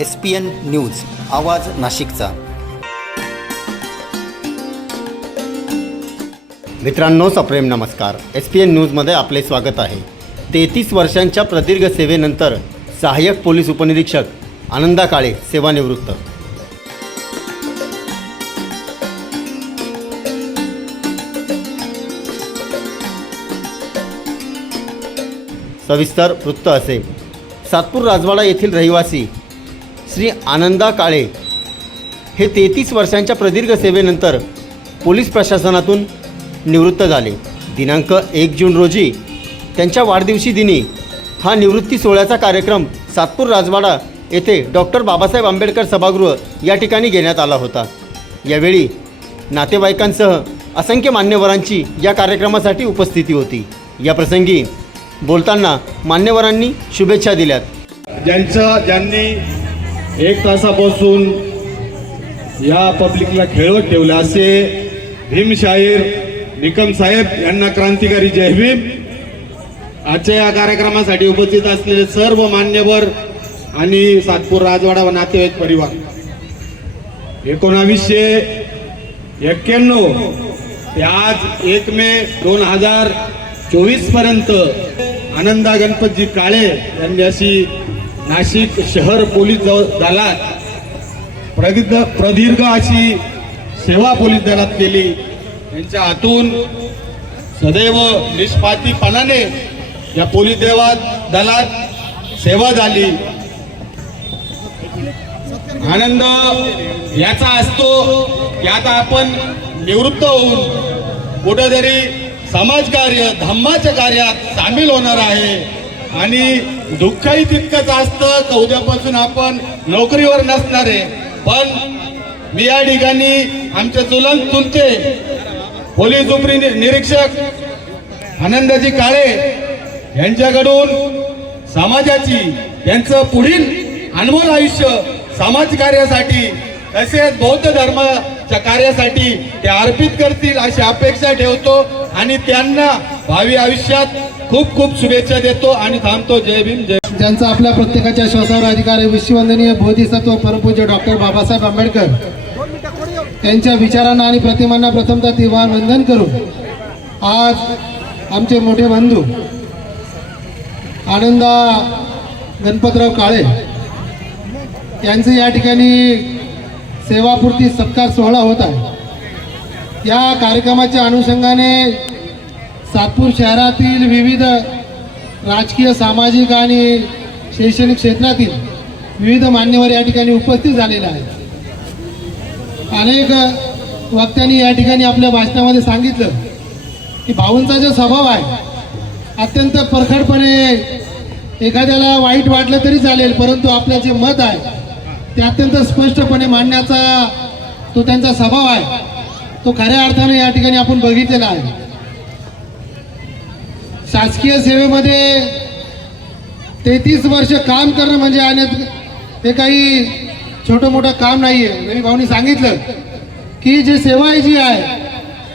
S P N news आवाज नाशिकचा. मित्रांनो सप्रेम नमस्कार. एस पी एन न्यूजमध्ये आपले स्वागत आहे. तेहतीस वर्षांच्या प्रदीर्घ सेवेनंतर सहाय्यक पोलीस उपनिरीक्षक आनंदा काळे सेवानिवृत्त. सविस्तर वृत्त असे. सातपूर राजवाडा येथील रहिवासी श्री आनंदा काळे. हे तेहतीस वर्षांच्या प्रदीर्घ सेवेनंतर पोलीस प्रशासनातून निवृत्त झाले. दिनांक एक जून रोजी त्यांच्या वाढदिवशी दिनी हा निवृत्ती सोहळ्याचा कार्यक्रम सातपूर राजवाडा येथे डॉक्टर बाबासाहेब आंबेडकर सभागृह या ठिकाणी घेण्यात आला होता. यावेळी नातेवाईकांसह असंख्य मान्यवरांची या कार्यक्रमासाठी उपस्थिती होती. या प्रसंगी बोलताना मान्यवरांनी शुभेच्छा दिल्यात. ज्यांचं ज्यांनी एक तासापासून या पब्लिकला खेळवत ठेवलं असे भीमशाहीर निकम साहेब यांना क्रांतिकारी जय भीम. आजच्या या कार्यक्रमासाठी उपस्थित असलेले सर्व मान्यवर आणि सातपूर राजवाडा व नातेवाईक परिवार. एकोणावीसशे एक्क्याण्णव ते आज एक मे दोन हजार चोवीसपर्यंत आनंदा गणपतजी काळे यांनी अशी नाशिक शहर पोलीस दलात प्रदीर्घ प्रदीर्घ अशी सेवा पोलीस दलात केली. यांच्या हातून सदैव निष्पातीपणाने या पोलीस देवात दलात सेवा झाली. आनंद याचा असतो की आता आपण निवृत्त होऊन कुठेतरी समाजकार्य धम्माच्या कार्यात सामील होणार आहे. आणि दुःखही तितकंच असतं का उद्यापासून आपण नोकरीवर नसणार आहे. पण मी या ठिकाणी आमच्या चुलन चुलते पोलीस उपरी निरीक्षक आनंदाजी काळे यांच्याकडून समाजाची यांचं पुढील अनमोल आयुष्य समाज कार्यासाठी तसेच बौद्ध धर्माच्या कार्यासाठी ते अर्पित करतील अशी अपेक्षा ठेवतो आणि त्यांना भावी आयुष्यात खूप खूप शुभेच्छा देतो आणि थांबतो. जय भीम जय ज्यांचा आपल्या प्रत्येकाच्या श्वासावर अधिकार आहे विश्ववंदनीय बोधिसत्व परमपूज्य डॉक्टर बाबासाहेब आंबेडकर. त्यांच्या विचारांना आणि प्रतिमांना प्रथमतः तिवार वंदन करून आज आमचे मोठे बंधू आनंदा गणपतराव काळे यांचे या ठिकाणी सेवापूर्ती सत्कार सोहळा होत आहे. या कार्यक्रमाच्या अनुषंगाने सातपूर शहरातील विविध राजकीय सामाजिक आणि शैक्षणिक क्षेत्रातील विविध मान्यवर या ठिकाणी उपस्थित झालेले आहेत. अनेक वक्त्यांनी या ठिकाणी आपल्या भाषणामध्ये सांगितलं की भाऊंचा जो स्वभाव आहे अत्यंत परखडपणे एखाद्याला वाईट वाटलं तरी चालेल परंतु आपलं जे मत आहे ते अत्यंत स्पष्टपणे मांडण्याचा तो त्यांचा स्वभाव आहे तो खऱ्या अर्थाने या ठिकाणी आपण बघितलेला आहे. शासकीय सेवेमध्ये तेहतीस वर्ष काम करणं म्हणजे आणि हे काही छोटं मोठं काम नाही आहे रवी भाऊनी सांगितलं की जी सेवा आहे जी आहे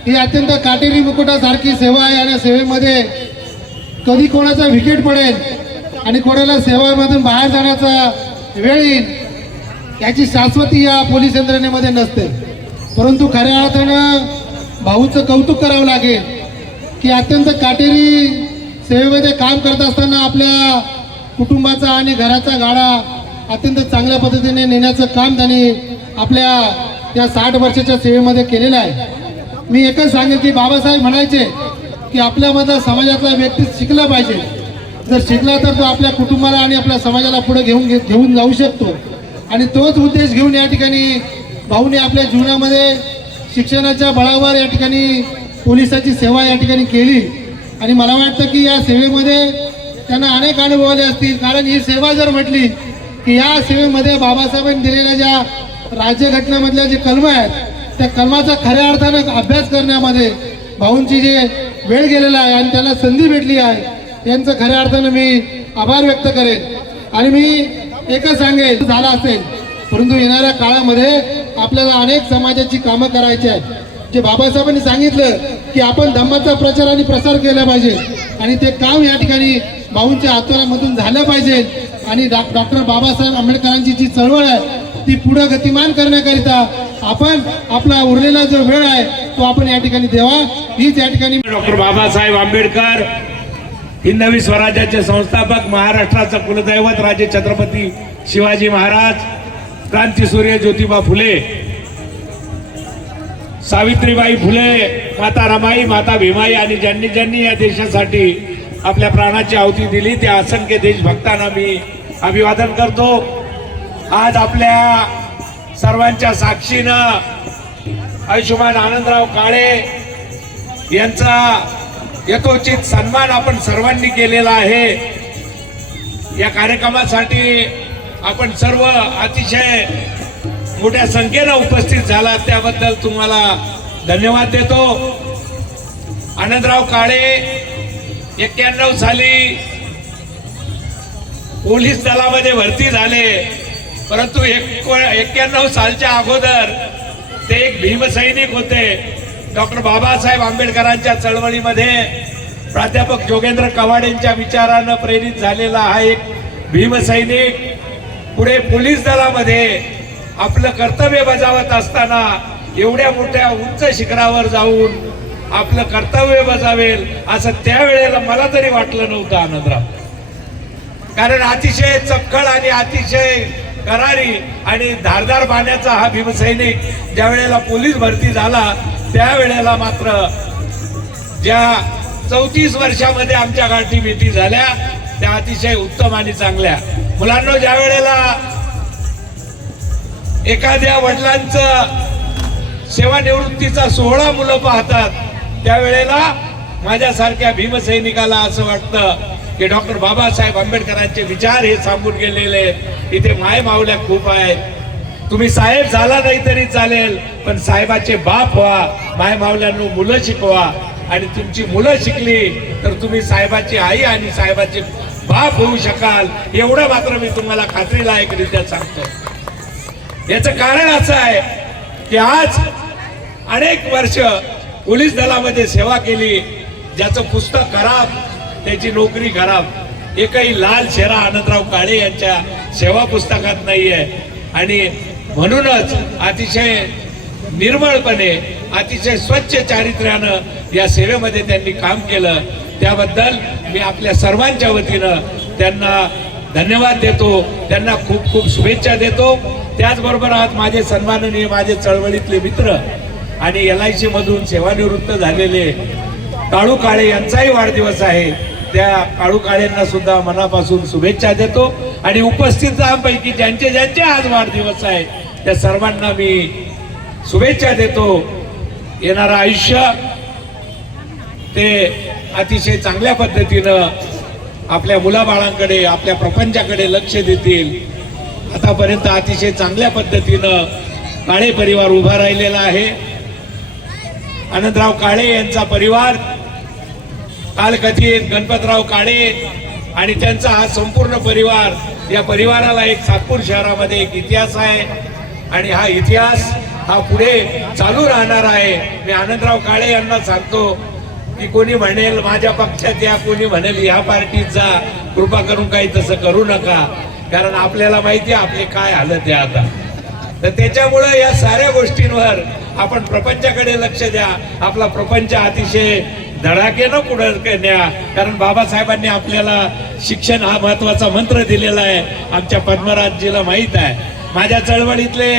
ही अत्यंत काटेरी मुकुटासारखी सेवा आहे आणि सेवेमध्ये कधी कोणाचा विकेट पडेल आणि कोणाला सेवामधून बाहेर जाण्याचा वेळ येईल याची शाश्वती या पोलीस यंत्रणेमध्ये नसते. परंतु खऱ्या अर्थानं भाऊचं कौतुक करावं लागेल. की अत्यंत काटेरी सेवेमध्ये काम करत असताना आपल्या कुटुंबाचा आणि घराचा गाडा अत्यंत चांगल्या पद्धतीने नेण्याचं काम त्यांनी आपल्या या साठ वर्षाच्या सेवेमध्ये केलेलं आहे. मी एकच सांगेन की बाबासाहेब म्हणायचे की आपल्यामधला समाजातला व्यक्ती शिकला पाहिजे. जर शिकला तर तो आपल्या कुटुंबाला आणि आपल्या समाजाला पुढे घेऊन घे- घेऊन जाऊ शकतो. आणि तोच उद्देश घेऊन या ठिकाणी भाऊने आपल्या जीवनामध्ये शिक्षणाच्या बळावर या ठिकाणी पोलिसाची सेवा या ठिकाणी केली. आणि मला वाटतं की या सेवेमध्ये त्यांना अनेक अनुभव आले असतील. कारण ही सेवा जर म्हटली की या सेवेमध्ये बाबासाहेबांनी दिलेल्या ज्या राज्यघटनेमधल्या जे कलम आहेत त्या कलमाचा खऱ्या अर्थानं अभ्यास करण्यामध्ये भाऊंची जे वेळ गेलेला आहे आणि त्यांना संधी भेटली आहे यांचं खऱ्या अर्थानं मी आभार व्यक्त करेन. आणि मी एकच सांगेन झाला असेल. परंतु येणाऱ्या काळामध्ये आपल्याला अनेक समाजाची कामं करायची आहेत. जे बाबासाहेबांनी सांगितलं की आपण धम्माचा प्रचार आणि प्रसार केला पाहिजे आणि ते काम या ठिकाणी भाऊंच्या हातोरामधून झालं पाहिजे. आणि डॉक्टर बाबासाहेब आंबेडकरांची जी चळवळ आहे ती पुढं गतिमान करण्याकरिता आपण आपला उरलेला जो वेळ आहे तो आपण या ठिकाणी देवा हीच या ठिकाणी डॉक्टर बाबासाहेब आंबेडकर हिंदवी स्वराज्याचे संस्थापक महाराष्ट्राचं कुलदैवत राजे छत्रपती शिवाजी महाराज क्रांतीसूर्य ज्योतिबा फुले. सावित्रीबाई फुले माता रमाई माता भीमाई आणि ज्यांनी ज्यांनी या देशासाठी आपल्या प्राणाची आहुती दिली त्या असंख्य देशभक्तांना मी अभिवादन करतो. आज आपल्या सर्वांच्या साक्षीनं आयुष्यमान आनंदराव काळे यांचा यथोचित सन्मान आपण सर्वांनी केलेला आहे. या कार्यक्रमासाठी आपण सर्व अतिशय मोठ्या संख्येनं उपस्थित झाला. त्याबद्दल तुम्हाला धन्यवाद देतो. आनंदराव काळे एक्क्याण्णव साली पोलीस दलामध्ये भरती झाले. परंतु एक्क्याण्णव सालच्या अगोदर ते एक भीमसैनिक होते. डॉक्टर बाबासाहेब आंबेडकरांच्या चळवळीमध्ये प्राध्यापक जोगेंद्र कवाडेंच्या विचारानं प्रेरित झालेला हा एक भीमसैनिक पुढे पोलीस दलामध्ये आपलं कर्तव्य बजावत असताना एवढ्या मोठ्या उंच शिखरावर जाऊन आपलं कर्तव्य बजावेल असं त्यावेळेला मला तरी वाटलं नव्हतं आनंदराव. कारण अतिशय चपखळ आणि अतिशय करारी आणि धारदार पाण्याचा हा भीमसैनिक ज्या वेळेला पोलीस भरती झाला त्यावेळेला मात्र ज्या चौतीस वर्षामध्ये आमच्या गाठी भेटी झाल्या त्या अतिशय उत्तम आणि चांगल्या. मुलांना ज्या वेळेला एखाद्या वडिलांचं सेवानिवृत्तीचा सोहळा मुलं पाहतात त्यावेळेला माझ्यासारख्या भीमसैनिकाला असं वाटतं की डॉक्टर बाबासाहेब आंबेडकरांचे विचार हे सांगून गेलेले इथे माय मावल्या खूप आहेत. तुम्ही साहेब झाला नाही तरी चालेल पण साहेबाचे बाप व्हा माय मावल्यांनो मुलं शिकवा. आणि तुमची मुलं शिकली तर तुम्ही साहेबाची आई आणि साहेबाचे बाप होऊ शकाल. एवढं मात्र मी तुम्हाला खात्रीलायकरित्या सांगतो याचं कारण असं आहे की आज अनेक वर्ष पोलीस दलामध्ये सेवा केली ज्याचं पुस्तक खराब त्याची नोकरी खराब. एकही लाल शेरा आनंदराव काळे यांच्या सेवा पुस्तकात नाही आहे आणि म्हणूनच अतिशय निर्मळपणे अतिशय स्वच्छ चारित्र्यानं या सेवेमध्ये त्यांनी काम केलं. त्याबद्दल मी आपल्या सर्वांच्या वतीनं त्यांना धन्यवाद देतो. त्यांना खूप खूप शुभेच्छा देतो. त्याचबरोबर आज माझे सन्माननीय माझे चळवळीतले मित्र आणि एल आय सी मधून सेवानिवृत्त झालेले काळू काळे यांचाही वाढदिवस आहे. त्या काळू काळेंना सुद्धा मनापासून शुभेच्छा देतो आणि उपस्थित जापैकी ज्यांचे ज्यांचे आज वाढदिवस आहे त्या सर्वांना मी शुभेच्छा देतो. येणारं आयुष्य ते अतिशय चांगल्या पद्धतीनं आपल्या मुलाबाळांकडे आपल्या प्रपंचाकडे लक्ष देतील. आतापर्यंत अतिशय चांगल्या पद्धतीनं काळे परिवार उभा राहिलेला आहे. आनंदराव काळे यांचा परिवार कालकथित गणपतराव काळे आणि त्यांचा हा संपूर्ण परिवार या परिवाराला एक सातपूर शहरामध्ये एक इतिहास आहे. आणि हा इतिहास हा पुढे चालू राहणार आहे. मी आनंदराव काळे यांना सांगतो की कोणी म्हणेल माझ्या पक्षात या कोणी म्हणेल या पार्टीचा कृपा करून काही तसं करू नका. कारण आपल्याला माहिती आहे काय आलं ते आता. तर त्याच्यामुळं या साऱ्या गोष्टींवर आपण प्रपंचाकडे लक्ष द्या. आपला प्रपंच अतिशय धडाकेनं पुढे न्या कारण बाबासाहेबांनी आपल्याला शिक्षण हा महत्त्वाचा मंत्र दिलेला आहे. आमच्या पद्मराजजीला माहीत आहे. माझ्या चळवळीतले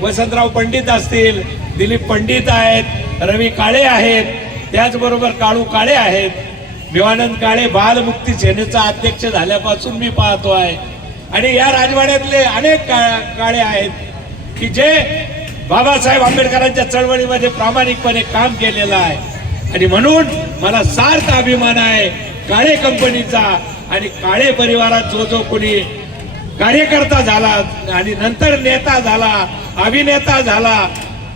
वसंतराव पंडित असतील दिलीप पंडित आहेत रवी काळे आहेत त्याचबरोबर काळू काळे आहेत. भिवानंद काळे बालमुक्ती सेनेचा अध्यक्ष झाल्यापासून मी पाहतो आहे. आणि या राजवाड्यातले अनेक का- काळे आहेत की जे बाबासाहेब आंबेडकरांच्या चळवळीमध्ये प्रामाणिकपणे काम केलेलं आहे. आणि म्हणून मला सार्थ अभिमान आहे काळे कंपनीचा आणि काळे परिवारात जो जो कोणी कार्यकर्ता झाला आणि नंतर नेता झाला अभिनेता झाला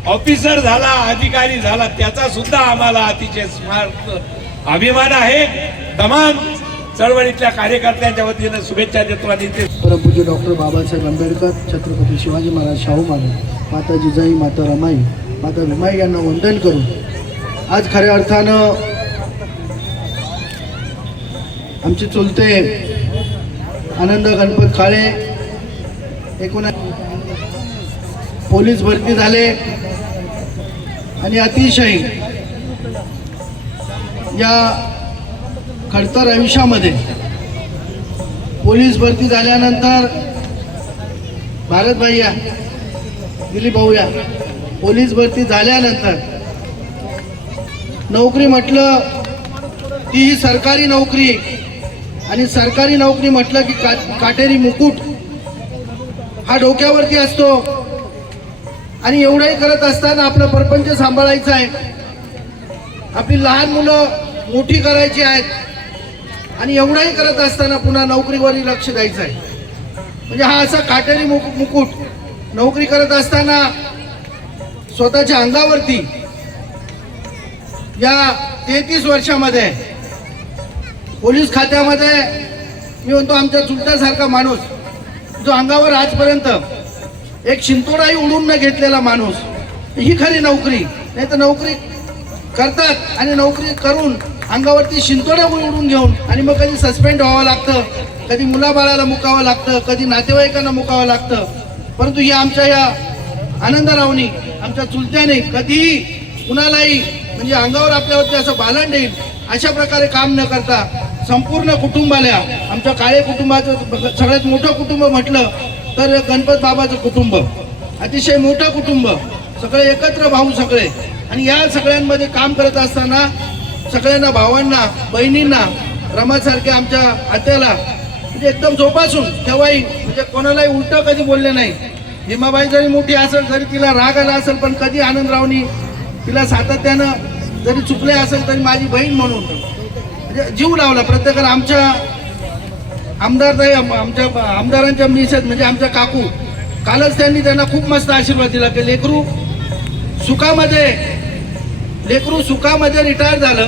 ऑफिसर झाला अधिकारी झाला त्याचा सुद्धा आम्हाला अतिशय स्मार्ट अभिमान आहे. तमाम चळवळीतल्या कार्यकर्त्यांच्या वतीनं शुभेच्छा देतो आणि ते परमपूज्य डॉक्टर बाबासाहेब आंबेडकर छत्रपती शिवाजी महाराज शाहू महाराज माता जिजाई माता रमाई माता भीमाई यांना वंदन करून आज खऱ्या अर्थानं आमचे चुलते आनंद गणपत काळे एकूण पोलीस भरती झाले आणि अतिशय या खडतर आयुष्यामध्ये पोलीस भरती झाल्यानंतर भारत भाईया दिलीप भाऊया पोलीस भरती झाल्यानंतर नोकरी म्हटलं ती ही सरकारी नोकरी आणि सरकारी नोकरी म्हटलं की का काटेरी मुकुट हा डोक्यावरती असतो. आणि एवढंही करत असताना आपलं परपंच सांभाळायचं आहे. आपली लहान मुलं मोठी करायची आहेत. आणि एवढंही करत असताना पुन्हा नोकरीवरही लक्ष द्यायचं आहे. म्हणजे हा असा काटेरी मुक मुकुट नोकरी करत असताना स्वतःच्या अंगावरती या तेहतीस वर्षामध्ये पोलीस खात्यामध्ये मी म्हणतो आमच्या चुलट्यासारखा माणूस जो अंगावर आजपर्यंत एक शिंतोडाही उडून न घेतलेला माणूस ही खरी नोकरी. नाही तर नोकरी करतात आणि नोकरी करून अंगावरती शिंतोड्या उडून घेऊन आणि मग कधी सस्पेंड व्हावं लागतं कधी मुलाबाळाला मुकावं लागतं कधी नातेवाईकांना मुकावं लागतं. परंतु ही आमच्या या आनंदरावनी आमच्या चुलत्याने कधीही कुणालाही म्हणजे अंगावर आपल्यावरती असं बालन येईल अशा प्रकारे काम न करता संपूर्ण कुटुंबाला आमच्या काळे कुटुंबाचं सगळ्यात मोठं कुटुंब म्हटलं तर गणपत बाबाचं कुटुंब. अतिशय मोठं कुटुंब. सगळे एकत्र भाऊ सगळे. आणि या सगळ्यांमध्ये काम करत असताना सगळ्यांना भावांना बहिणींना रमासारख्या आमच्या आत्याला म्हणजे एकदम जोपासून तेव्हाही म्हणजे कोणालाही उलट कधी बोलले नाही. हिमाबाई जरी मोठी असेल जरी तिला राग आला असेल पण कधी आनंदरावनी तिला सातत्यानं जरी चुकले असेल तरी माझी बहीण म्हणून. म्हणजे जीव लावला प्रत्येकाला. आमच्या आमदार आमच्या आमदारांच्या मिसेस म्हणजे आमच्या काकू. कालच त्यांनी त्यांना खूप मस्त आशीर्वाद दिला की लेकरू सुखामध्ये लेकरू सुखामध्ये रिटायर झालं.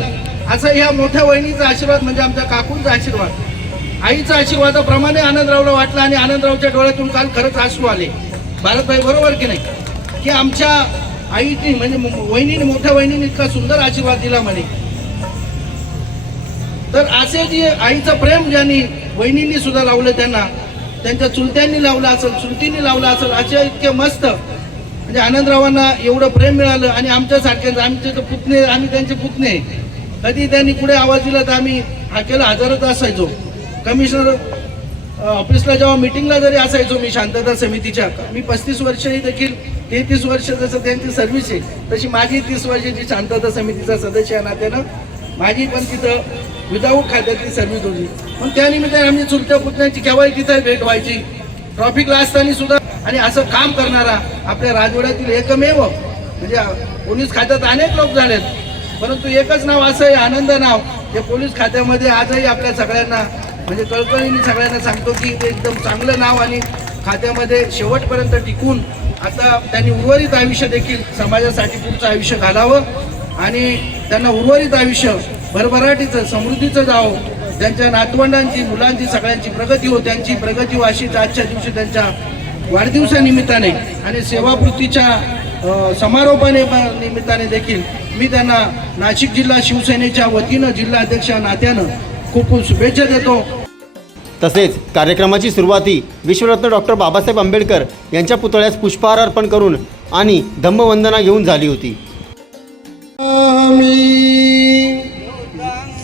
असा ह्या मोठ्या वहिनीचा आशीर्वाद म्हणजे आमच्या काकूंचा आशीर्वाद. आईचा आशीर्वादाप्रमाणे आनंदरावला वाटला आणि आनंदरावच्या डोळ्यातून काल खरंच आसू आले. भारतभाई बरोबर की नाही? की आमच्या आईने म्हणजे वहिनीने मोठ्या वहिनीने इतका सुंदर आशीर्वाद दिला म्हणे. तर असे जे आईचं प्रेम ज्यांनी वहिनींनी सुद्धा लावलं त्यांना त्यांच्या चुलत्यांनी लावलं असेल चुलतींनी लावलं असेल असे इतके मस्त म्हणजे आनंदरावांना एवढं प्रेम मिळालं आणि आमच्यासारखे आमचे पुतणे आम्ही त्यांचे पुतणे. कधी त्यांनी पुढे आवाज दिला तर आम्ही हाकेला हजारच असायचो. कमिशनर ऑफिसला जेव्हा मिटिंगला जरी असायचो मी शांतता समितीच्या मी पस्तीस वर्षही देखील तेहतीस वर्ष जसं त्यांची सर्व्हिस आहे तशी माझी तीस वर्षाची शांतता समितीचा सदस्य या नात्यानं माझी पण तिथं विदाऊट खात्यातली सर्व्हिस होती. मग त्यानिमित्ताने आम्ही चुलत्या पुतण्याची केव्हाही तिथं भेट व्हायची. ट्रॉफिकला असताना सुद्धा आणि असं काम करणारा आपल्या राजवाड्यातील एकमेव म्हणजे पोलीस खात्यात अनेक लोक झालेत. परंतु एकच नाव असं आहे आनंद नाव हे पोलीस खात्यामध्ये आजही आपल्या सगळ्यांना म्हणजे कळकळीने सगळ्यांना सांगतो की ते एकदम चांगलं नाव आणि खात्यामध्ये शेवटपर्यंत टिकून आता त्यांनी उर्वरित आयुष्य देखील समाजासाठी पुढचं आयुष्य घालावं आणि त्यांना उर्वरित आयुष्य भरभराटीचं समृद्धीचं जावं. त्यांच्या नातवंडांची मुलांची सगळ्यांची प्रगती हो त्यांची प्रगती हो, वाशीच आजच्या दिवशी त्यांच्या वाढदिवसानिमित्ताने आणि सेवावृत्तीच्या समारोपाने निमित्ताने देखील मी त्यांना नाशिक जिल्हा शिवसेनेच्या वतीनं जिल्हा अध्यक्ष या नात्यानं खूप खूप शुभेच्छा देतो. तसेच कार्यक्रमाची सुरुवाती विश्वरत्न डॉक्टर बाबासाहेब आंबेडकर यांच्या पुतळ्यास पुष्पहार अर्पण करून आणि धम्मवंदना घेऊन झाली होती.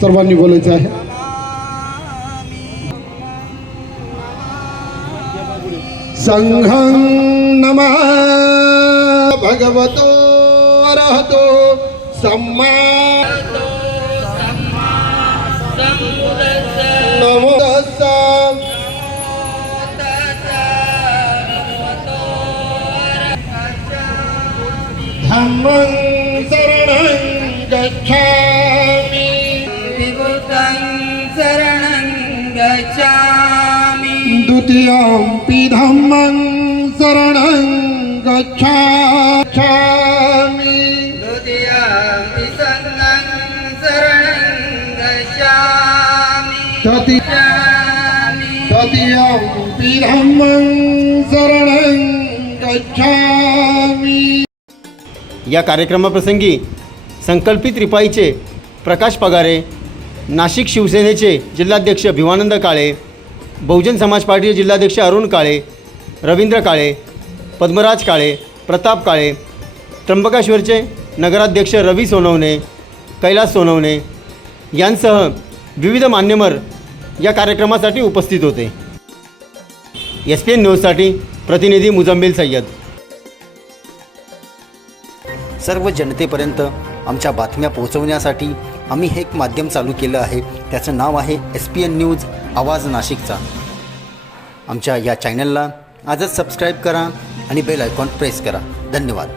सर्वांनी बोलायचं आहे. संघं नमः भगवतो अरहतो सम्मा। नमो तस्सा धम्मं शरणं गच्छामि। विभूतं शरणं गच्छामि। द्वितीयंपि धम्मं शरणं गच्छामि। धम्मं शरणं गच्छामि। या कार्यक्रमाप्रसंगी संकल्पित रिपाईचे प्रकाश पगारे नाशिक शिवसेनेचे जिल्हाध्यक्ष भिवानंद काळे बहुजन समाज पार्टीचे जिल्हाध्यक्ष अरुण काळे रवींद्र काळे पद्मराज काळे प्रताप काळे त्र्यंबकेश्वरचे नगराध्यक्ष रवी सोनवणे कैलास सोनवणे यांसह विविध मान्यवर या कार्यक्रमासाठी उपस्थित होते. एस पी एन न्यूजसाठी प्रतिनिधी मुजम्मिल सय्यद. सर्व जनतेपर्यंत आमच्या बातम्या पोहोचवण्यासाठी आम्ही हे एक माध्यम चालू केलं आहे. त्याचं नाव आहे एस पी एन न्यूज आवाज नाशिकचा. आमच्या या चॅनलला आजच सबस्क्राईब करा आणि बेल आयकॉन प्रेस करा. धन्यवाद.